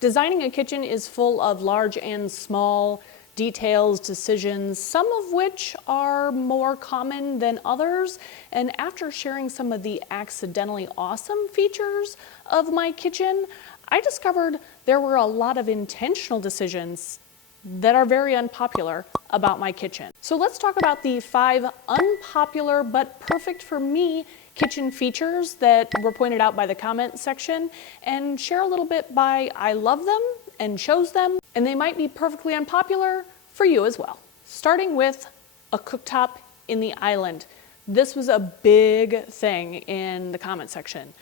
Designing a kitchen is full of large and small details, decisions, some of which are more common than others. And after sharing some of the accidentally awesome features of my kitchen, I discovered there were a lot of intentional decisions that are very unpopular about my kitchen. So let's talk about the 5 unpopular but perfect for me kitchen features that were pointed out by the comment section, and share a little bit why I love them and chose them, and they might be perfectly unpopular for you as well. Starting with a cooktop in the island. This was a big thing in the comment section.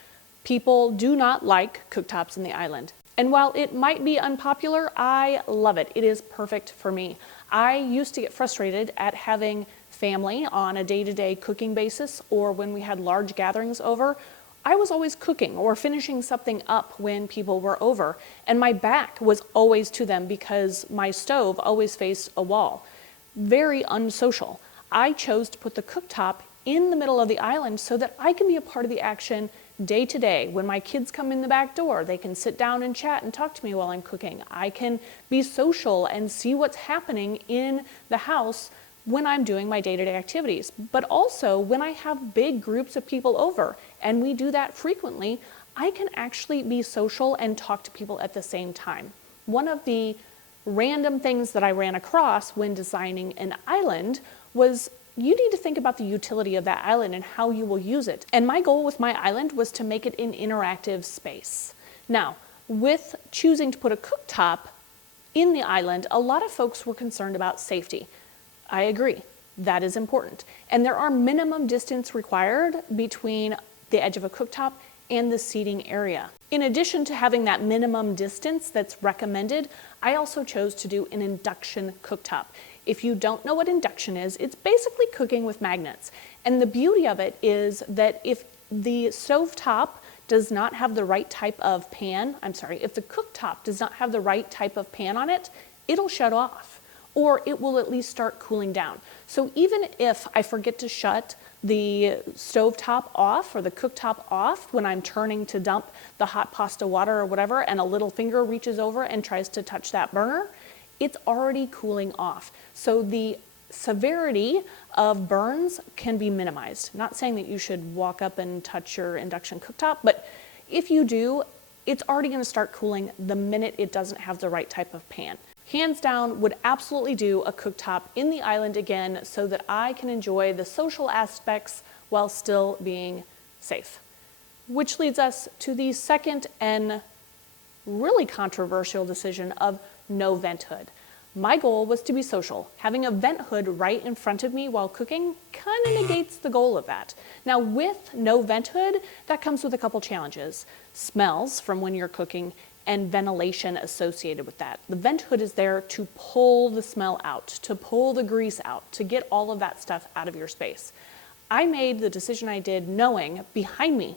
People do not like cooktops in the island. And while it might be unpopular, I love it. It is perfect for me. I used to get frustrated at having family on a day-to-day cooking basis, or when we had large gatherings over. I was always cooking or finishing something up when people were over, and my back was always to them because my stove always faced a wall. Very unsocial. I chose to put the cooktop in the middle of the island so that I can be a part of the action day to day. When my kids come in the back door, they can sit down and chat and talk to me while I'm cooking. I can be social and see what's happening in the house when I'm doing my day-to-day activities. But also when I have big groups of people over, and we do that frequently, I can actually be social and talk to people at the same time. One of the random things that I ran across when designing an island was you need to think about the utility of that island and how you will use it. And my goal with my island was to make it an interactive space. Now, with choosing to put a cooktop in the island, a lot of folks were concerned about safety. I agree, that is important. And there are minimum distance required between the edge of a cooktop and the seating area. In addition to having that minimum distance that's recommended, I also chose to do an induction cooktop. If you don't know what induction is, it's basically cooking with magnets. And the beauty of it is that if the stovetop does not have the right type of pan, if the cooktop does not have the right type of pan on it, it'll shut off, or it will at least start cooling down. So even if I forget to shut the stovetop off or the cooktop off when I'm turning to dump the hot pasta water or whatever, and a little finger reaches over and tries to touch that burner, it's already cooling off. So the severity of burns can be minimized. Not saying that you should walk up and touch your induction cooktop, but if you do, it's already gonna start cooling the minute it doesn't have the right type of pan. Hands down, would absolutely do a cooktop in the island again so that I can enjoy the social aspects while still being safe. Which leads us to the second and really controversial decision of no vent hood. My goal was to be social. Having a vent hood right in front of me while cooking kind of negates the goal of that. Now with no vent hood, that comes with a couple challenges. Smells from when you're cooking and ventilation associated with that. The vent hood is there to pull the smell out, to pull the grease out, to get all of that stuff out of your space. I made the decision I did knowing behind me,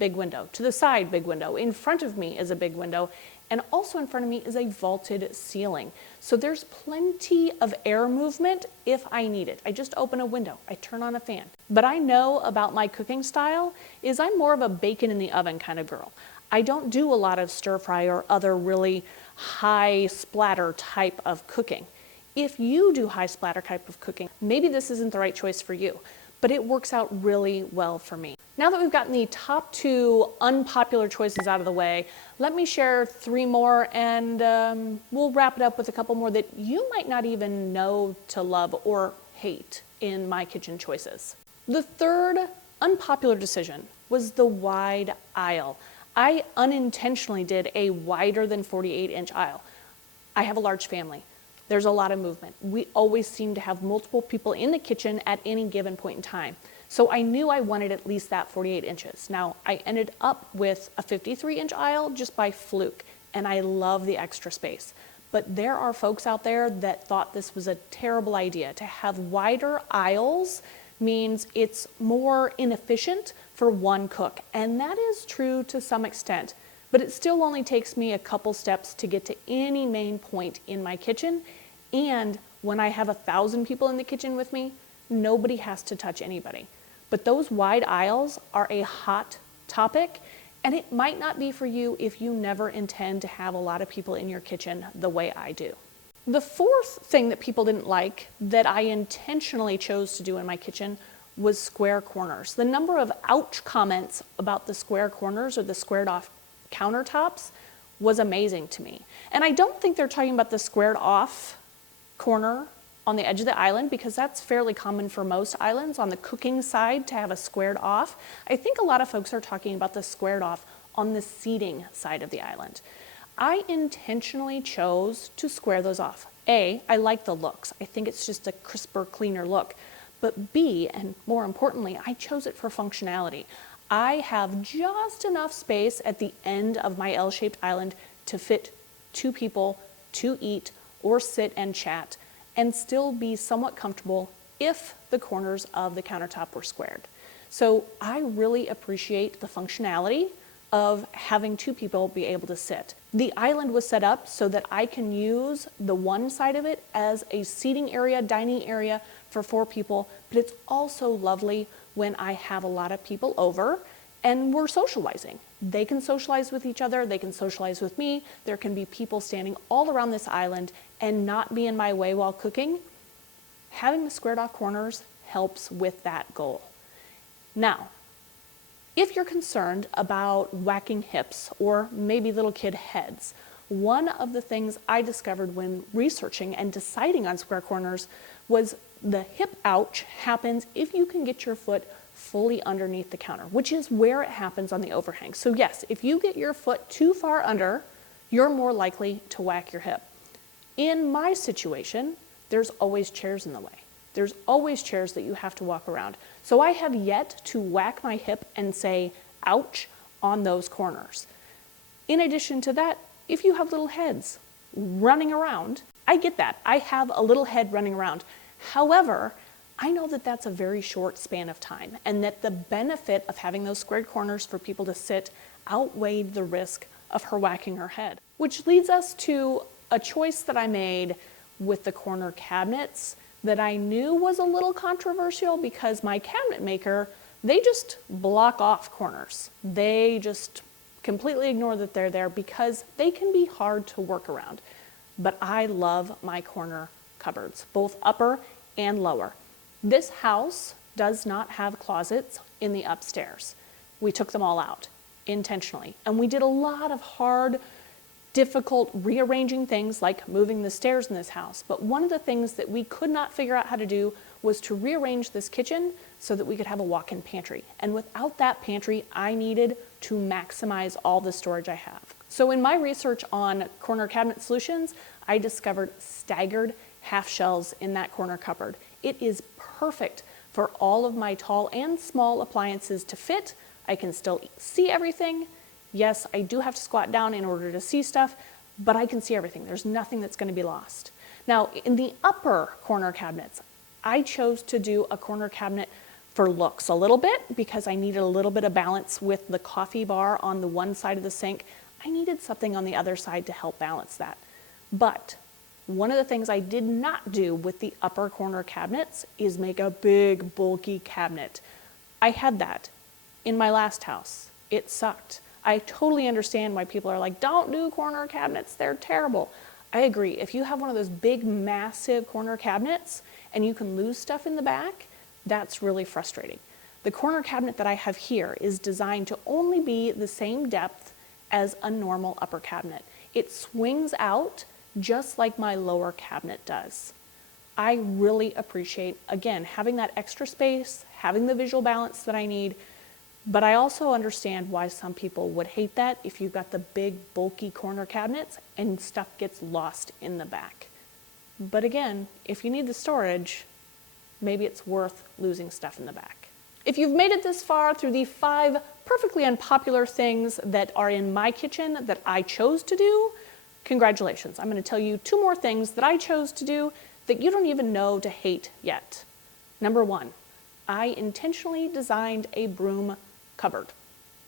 big window, to the side, big window, in front of me is a big window, and also in front of me is a vaulted ceiling. So there's plenty of air movement if I need it. I just open a window, I turn on a fan. But I know about my cooking style is I'm more of a bacon in the oven kind of girl. I don't do a lot of stir fry or other really high splatter type of cooking. If you do high splatter type of cooking, maybe this isn't the right choice for you, but it works out really well for me. Now that we've gotten the top 2 unpopular choices out of the way, let me share 3 more, and we'll wrap it up with a couple more that you might not even know to love or hate in my kitchen choices. The third unpopular decision was the wide aisle. I unintentionally did a wider than 48-inch aisle. I have a large family. There's a lot of movement. We always seem to have multiple people in the kitchen at any given point in time. So I knew I wanted at least that 48 inches. Now, I ended up with a 53-inch aisle just by fluke, and I love the extra space. But there are folks out there that thought this was a terrible idea. To have wider aisles means it's more inefficient for one cook, and that is true to some extent. But it still only takes me a couple steps to get to any main point in my kitchen, and when I have 1,000 people in the kitchen with me, nobody has to touch anybody. But those wide aisles are a hot topic, And it might not be for you if you never intend to have a lot of people in your kitchen the way I do. The fourth thing that people didn't like that I intentionally chose to do in my kitchen was square corners. The number of ouch comments about the square corners or the squared off countertops was amazing to me. And I don't think they're talking about the squared off corner on the edge of the island, because that's fairly common for most islands on the cooking side to have a squared off. I think a lot of folks are talking about the squared off on the seating side of the island. I intentionally chose to square those off. A, I like the looks. I think it's just a crisper, cleaner look. But B, and more importantly, I chose it for functionality. I have just enough space at the end of my L-shaped island to fit 2 people to eat or sit and chat and still be somewhat comfortable if the corners of the countertop were squared. So I really appreciate the functionality of having 2 people be able to sit. The island was set up so that I can use the one side of it as a seating area, dining area for 4 people, but it's also lovely when I have a lot of people over and we're socializing. They can socialize with each other, they can socialize with me, there can be people standing all around this island and not be in my way while cooking. Having the squared off corners helps with that goal. Now, if you're concerned about whacking hips or maybe little kid heads, one of the things I discovered when researching and deciding on square corners was the hip ouch happens if you can get your foot fully underneath the counter, which is where it happens on the overhang. So yes, if you get your foot too far under, you're more likely to whack your hip. In my situation, there's always chairs in the way. There's always chairs that you have to walk around. So I have yet to whack my hip and say, ouch, on those corners. In addition to that, if you have little heads running around, I get that. I have a little head running around. However, I know that that's a very short span of time and that the benefit of having those squared corners for people to sit outweighed the risk of her whacking her head. Which leads us to a choice that I made with the corner cabinets that I knew was a little controversial because my cabinet maker, they just block off corners. They just completely ignore that they're there because they can be hard to work around. But I love my corner cupboards, both upper and lower. This house does not have closets in the upstairs. We took them all out intentionally, and we did a lot of hard, difficult rearranging things like moving the stairs in this house. But one of the things that we could not figure out how to do was to rearrange this kitchen so that we could have a walk-in pantry. And without that pantry, I needed to maximize all the storage I have. So in my research on corner cabinet solutions, I discovered staggered half shelves in that corner cupboard. It is perfect for all of my tall and small appliances to fit. I can still see everything. Yes, I do have to squat down in order to see stuff, but I can see everything. There's nothing that's going to be lost. Now, in the upper corner cabinets, I chose to do a corner cabinet for looks a little bit because I needed a little bit of balance with the coffee bar on the one side of the sink. I needed something on the other side to help balance that. But one of the things I did not do with the upper corner cabinets is make a big, bulky cabinet. I had that in my last house. It sucked. I totally understand why people are like, don't do corner cabinets, they're terrible. I agree. If you have one of those big, massive corner cabinets and you can lose stuff in the back, that's really frustrating. The corner cabinet that I have here is designed to only be the same depth as a normal upper cabinet. It swings out just like my lower cabinet does. I really appreciate, again, having that extra space, having the visual balance that I need, but I also understand why some people would hate that if you've got the big, bulky corner cabinets and stuff gets lost in the back. But again, if you need the storage, maybe it's worth losing stuff in the back. If you've made it this far through the 5 perfectly unpopular things that are in my kitchen that I chose to do, congratulations. I'm going to tell you 2 more things that I chose to do that you don't even know to hate yet. Number 1, I intentionally designed a broom cupboard.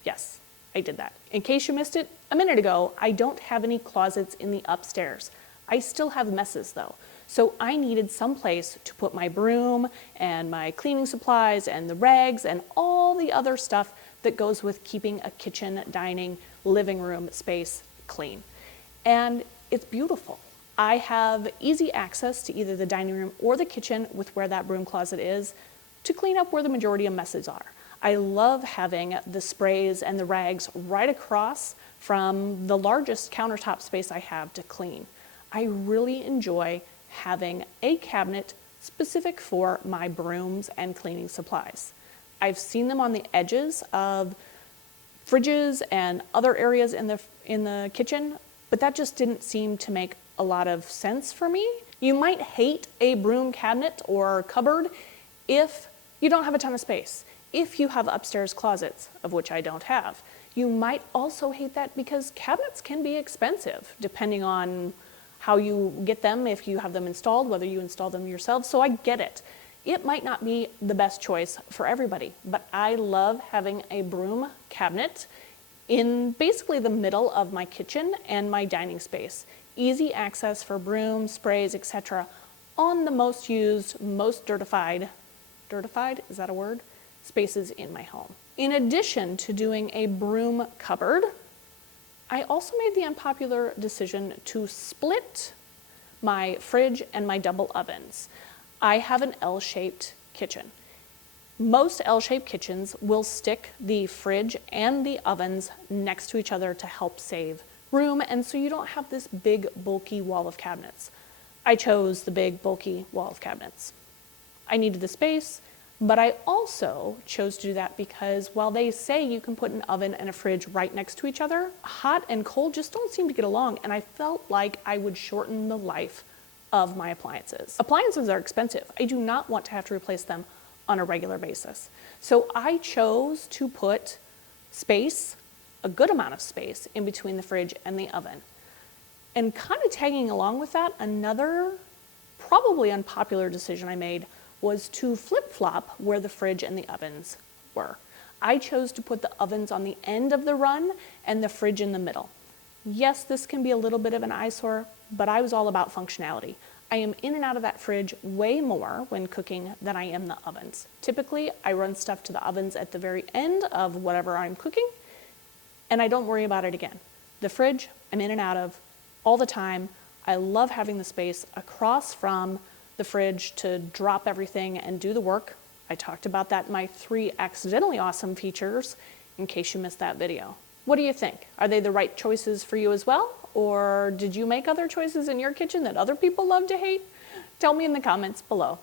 Yes, I did that. In case you missed it a minute ago, I don't have any closets in the upstairs. I still have messes though. So I needed some place to put my broom and my cleaning supplies and the rags and all the other stuff that goes with keeping a kitchen, dining, living room space clean. And it's beautiful. I have easy access to either the dining room or the kitchen with where that broom closet is to clean up where the majority of messes are. I love having the sprays and the rags right across from the largest countertop space I have to clean. I really enjoy having a cabinet specific for my brooms and cleaning supplies. I've seen them on the edges of fridges and other areas in the kitchen, but that just didn't seem to make a lot of sense for me. You might hate a broom cabinet or cupboard if you don't have a ton of space. If you have upstairs closets, of which I don't have. You might also hate that because cabinets can be expensive, depending on how you get them, if you have them installed, whether you install them yourself, so I get it. It might not be the best choice for everybody, but I love having a broom cabinet in basically the middle of my kitchen and my dining space. Easy access for brooms, sprays, etc. on the most used, most dirtified, is that a word? Spaces in my home. In addition to doing a broom cupboard, I also made the unpopular decision to split my fridge and my double ovens. I have an L-shaped kitchen. Most L-shaped kitchens will stick the fridge and the ovens next to each other to help save room, and so you don't have this big bulky wall of cabinets. I chose the big bulky wall of cabinets. I needed the space, but I also chose to do that because while they say you can put an oven and a fridge right next to each other, hot and cold just don't seem to get along, and I felt like I would shorten the life of my appliances. Appliances are expensive. I do not want to have to replace them on a regular basis. So I chose to put space, a good amount of space, in between the fridge and the oven. And kind of tagging along with that, another probably unpopular decision I made was to flip-flop where the fridge and the ovens were. I chose to put the ovens on the end of the run and the fridge in the middle. Yes, this can be a little bit of an eyesore, but I was all about functionality. I am in and out of that fridge way more when cooking than I am the ovens. Typically, I run stuff to the ovens at the very end of whatever I'm cooking, and I don't worry about it again. The fridge, I'm in and out of all the time. I love having the space across from the fridge to drop everything and do the work. I talked about that in my 3 accidentally awesome features in case you missed that video. What do you think? Are they the right choices for you as well? Or did you make other choices in your kitchen that other people love to hate? Tell me in the comments below.